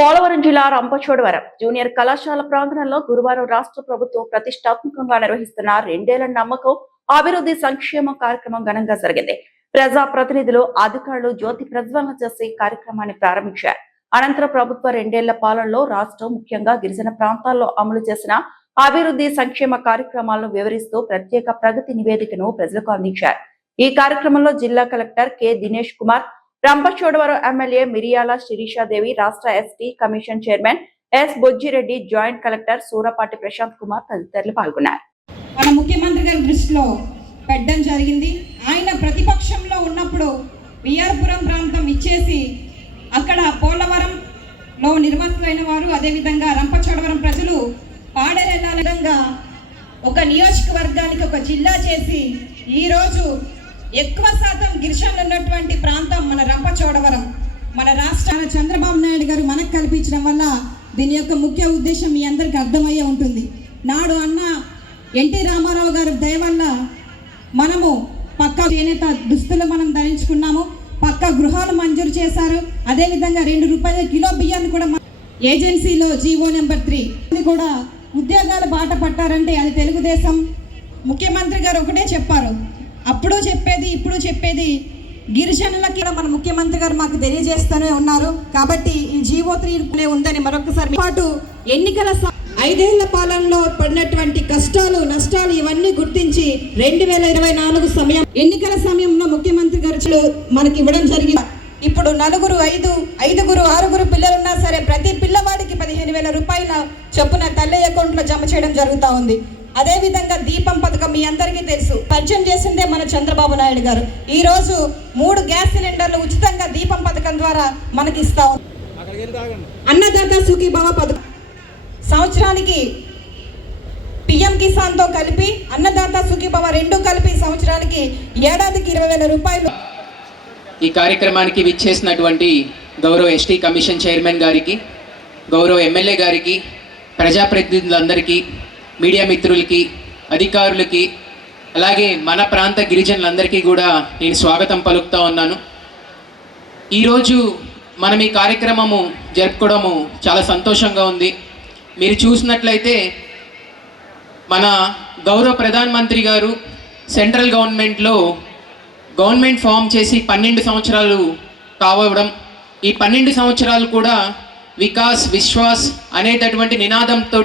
పోలవరం జిల్లా రంపచోడవరం జూనియర్ కళాశాల ప్రాంగణంలో గురువారం రాష్ట్ర ప్రభుత్వం ప్రతిష్టాత్మకంగా నిర్వహిస్తున్న 2 ఏళ్ల నమ్మకం అభివృద్ధి సంక్షేమ కార్యక్రమం ఘనంగా జరిగింది. ప్రజా ప్రతినిధులు, అధికారులు జ్యోతి ప్రజ్వలన చేసి కార్యక్రమాన్ని ప్రారంభించారు. అనంతరం ప్రభుత్వ 2 ఏళ్ల పాలనలో రాష్ట్రం ముఖ్యంగా గిరిజన ప్రాంతాల్లో అమలు చేసిన అభివృద్ధి సంక్షేమ కార్యక్రమాలను వివరిస్తూ ప్రత్యేక ప్రగతి నివేదికను ప్రజలకు అందించారు. ఈ కార్యక్రమంలో జిల్లా collector K Dinesh Kumar, Rampachodavaram MLA Miriyala Sirishadevi, రాష్ట్ర ST commission chairman S Bojjireddy, joint collector Surapati Prashanth Kumar తదితరులు పాల్గొన్నారు. మన ముఖ్యమంత్రి గారి దృష్టిలో పెట్టడం జరిగింది. ఆయన ప్రతిపక్షంలో ఉన్నప్పుడు విఆర్పురం ప్రాంతం ఇచ్చేసి అక్కడ పోలవరంలో నిర్వాసితులైన వారు, అదేవిధంగా రంపచోడవరం ప్రజలు పాడేరెళ్ళ విధంగా ఒక నియోజకవర్గానికి ఒక జిల్లా చేసి ఈరోజు ఎక్కువ శాతం గిరిజనులు ఉన్నటువంటి ప్రాంతం మన రంపచోడవరం. మన రాష్ట్ర చంద్రబాబు నాయుడు గారు మనకు కల్పించడం వల్ల దీని యొక్క ముఖ్య ఉద్దేశం మీ అందరికీ అర్థమయ్యే ఉంటుంది. నాడు అన్న ఎన్టీ రామారావు గారి దయ వల్ల మనము పక్కా చేనేత దుస్తులు మనం ధరించుకున్నాము, పక్కా గృహాలు మంజూరు చేశారు. అదేవిధంగా 2 రూపాయల కిలో బియ్యాన్ని కూడా ఏజెన్సీలో జీవో నెంబర్ 3 కూడా ఉద్యోగాలు బాట పట్టారంటే అది తెలుగుదేశం. ముఖ్యమంత్రి గారు ఒకటే చెప్పారు, అప్పుడు చెప్పేది ఇప్పుడు చెప్పేది గిరిజనులకి మన ముఖ్యమంత్రి గారు మాకు తెలియజేస్తూనే ఉన్నారు. కాబట్టి ఈ జీవో 3 ఉందని మరొకసారి పాటు ఎన్నికల 5 ఏళ్ల పాలనలో పడినటువంటి కష్టాలు, నష్టాలు ఇవన్నీ గుర్తించి 2024 సమయం ఎన్నికల సమయంలో ముఖ్యమంత్రి గారు మనకి ఇవ్వడం జరిగింది. ఇప్పుడు 4, 5, 5, 6 పిల్లలున్నా సరే ప్రతి పిల్లవాడికి 15,000 రూపాయల చొప్పున తల్లి అకౌంట్లో జమ చేయడం జరుగుతూ ఉంది. అదేవిధంగా దీపం పథకం మీ అందరికీ తెలుసు, పరిచయం చేసిందే మన చంద్రబాబు నాయుడు గారు. ఈరోజు 3 గ్యాస్ సిలిండర్లు ఉచితంగా దీపం పథకం ద్వారా మనకి ఇస్తా ఉంది. అన్నదాత సుఖీభవ పథకం సంవత్సరానికి పిఎం కిసాన్తో కలిపి అన్నదాత సుఖీభవ 2 కలిపి సంవత్సరానికి ఏడాదికి 20,000 రూపాయలు. ఈ కార్యక్రమానికి విచ్చేసినటువంటి గౌరవ ఎస్టీ కమిషన్ చైర్మన్ గారికి, గౌరవ ఎమ్మెల్యే గారికి, ప్రజాప్రతినిధులందరికీ, మీడియా మిత్రులకి, అధికారులకి, అలాగే మన ప్రాంత గిరిజనులందరికీ కూడా నేను స్వాగతం పలుకుతూ ఉన్నాను. ఈరోజు మనం ఈ కార్యక్రమము జరుపుకోవడము చాలా సంతోషంగా ఉంది. మీరు చూసినట్లయితే మన గౌరవ ప్రధానమంత్రి గారు సెంట్రల్ గవర్నమెంట్లో గవర్నమెంట్ ఫామ్ చేసి 12 సంవత్సరాలు కావడం, ఈ 12 సంవత్సరాలు కూడా వికాస్ విశ్వాస్ అనేటటువంటి నినాదంతో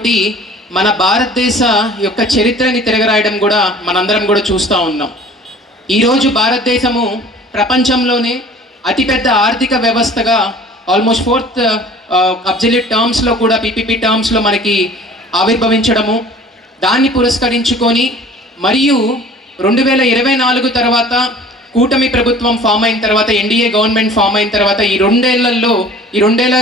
మన భారతదేశ యొక్క చరిత్రని తిరగరాయడం కూడా మనందరం కూడా చూస్తూ ఉన్నాం. ఈరోజు భారతదేశము ప్రపంచంలోనే అతిపెద్ద ఆర్థిక వ్యవస్థగా ఆల్మోస్ట్ 4th అబ్జల్యూట్ టర్మ్స్లో కూడా పీపీపీ టర్మ్స్లో మనకి ఆవిర్భవించడము, దాన్ని పురస్కరించుకొని మరియు 2024 తర్వాత కూటమి ప్రభుత్వం ఫామ్ అయిన తర్వాత, ఎన్డీఏ గవర్నమెంట్ ఫామ్ అయిన తర్వాత ఈ 2 ఏళ్లలో ఈ 2 ఏళ్ల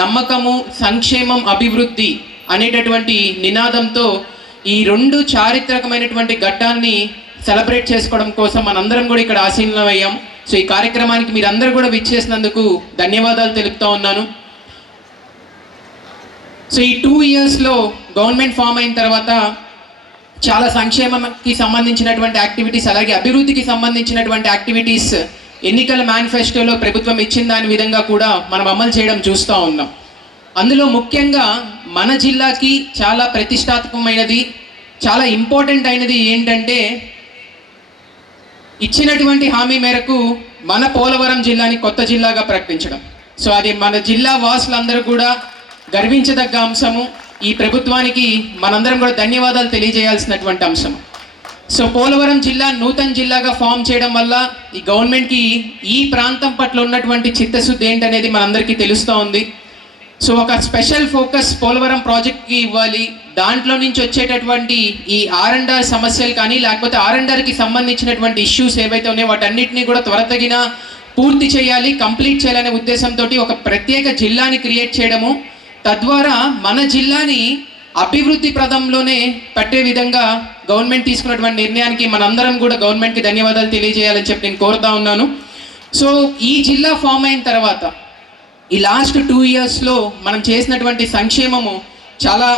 నమ్మకము, సంక్షేమం, అభివృద్ధి అనేటటువంటి నినాదంతో ఈ 2 చారిత్రకమైనటువంటి ఘట్టాన్ని సెలబ్రేట్ చేసుకోవడం కోసం మనందరం కూడా ఇక్కడ ఆసీనులమయ్యాం. సో ఈ కార్యక్రమానికి మీరందరూ కూడా విచ్చేసినందుకు ధన్యవాదాలు తెలుపుతూ ఉన్నాను. సో ఈ 2 ఇయర్స్లో గవర్నమెంట్ ఫామ్ అయిన తర్వాత చాలా సంక్షేమంకి సంబంధించినటువంటి యాక్టివిటీస్, అలాగే అభివృద్ధికి సంబంధించినటువంటి యాక్టివిటీస్ ఎన్నికల మేనిఫెస్టోలో ప్రభుత్వం ఇచ్చిన దాని విధంగా కూడా మనం అమలు చేయడం చూస్తూ ఉన్నాం. అందులో ముఖ్యంగా మన జిల్లాకి చాలా ప్రతిష్టాత్మకమైనది, చాలా ఇంపార్టెంట్ అయినది ఏంటంటే ఇచ్చినటువంటి హామీ మేరకు మన పోలవరం జిల్లాని కొత్త జిల్లాగా ప్రకటించడం. సో అది మన జిల్లా వాసులందరూ కూడా గర్వించదగ్గ అంశము. ఈ ప్రభుత్వానికి మనందరం కూడా ధన్యవాదాలు తెలియజేయాల్సినటువంటి అంశం. సో పోలవరం జిల్లా నూతన జిల్లాగా ఫామ్ చేయడం వల్ల ఈ గవర్నమెంట్కి ఈ ప్రాంతం పట్ల ఉన్నటువంటి చిత్తశుద్ధి ఏంటనేది మనందరికీ తెలుస్తూ ఉంది. సో ఒక స్పెషల్ ఫోకస్ పోలవరం ప్రాజెక్ట్కి ఇవ్వాలి. దాంట్లో నుంచి వచ్చేటటువంటి ఈ R&R సమస్యలు కానీ, లేకపోతే R&Rకి సంబంధించినటువంటి ఇష్యూస్ ఏవైతే ఉన్నాయో వాటన్నిటినీ కూడా త్వరతగిన పూర్తి చేయాలి, కంప్లీట్ చేయాలనే ఉద్దేశంతో ఒక ప్రత్యేక జిల్లాని క్రియేట్ చేయడము, తద్వారా మన జిల్లాని అభివృద్ధి ప్రదంలోనే పెట్టే విధంగా గవర్నమెంట్ తీసుకున్నటువంటి నిర్ణయానికి మనందరం కూడా గవర్నమెంట్కి ధన్యవాదాలు తెలియజేయాలని చెప్పి నేను కోరుతా ఉన్నాను. సో ఈ జిల్లా ఫామ్ అయిన తర్వాత ఈ లాస్ట్ 2 ఇయర్స్లో మనం చేసినటువంటి సంక్షేమము చాలా,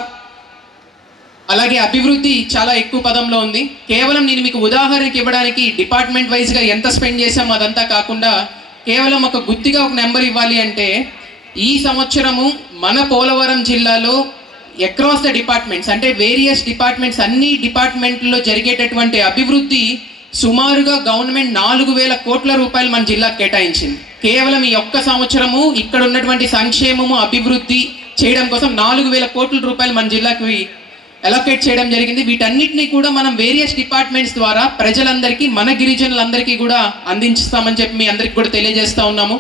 అలాగే అభివృద్ధి చాలా ఎక్కువ పదంలో ఉంది. కేవలం నేను మీకు ఉదాహరణకి ఇవ్వడానికి డిపార్ట్మెంట్ వైజ్గా ఎంత స్పెండ్ చేసామో అదంతా కాకుండా కేవలం ఒక గుత్తిగా ఒక నెంబర్ ఇవ్వాలి అంటే ఈ సంవత్సరము మన పోలవరం జిల్లాలో అక్రాస్ ద డిపార్ట్మెంట్స్ అంటే వేరియస్ డిపార్ట్మెంట్స్ అన్ని డిపార్ట్మెంట్లో జరిగేటటువంటి అభివృద్ధి సుమారుగా గవర్నమెంట్ 4,000 కోట్ల రూపాయలు మన జిల్లాకు కేటాయించింది. కేవలం ఈ ఒక్క సంవత్సరము ఇక్కడ ఉన్నటువంటి సంక్షేమము అభివృద్ధి చేయడం కోసం 4,000 కోట్ల రూపాయలు మన జిల్లాకి అలొకేట్ చేయడం జరిగింది. వీటన్నిటిని కూడా మనం వేరియస్ డిపార్ట్మెంట్స్ ద్వారా ప్రజలందరికీ మన గిరిజనులందరికీ కూడా అందించుతామని చెప్పి మీ అందరికీ కూడా తెలియజేస్తా ఉన్నాము.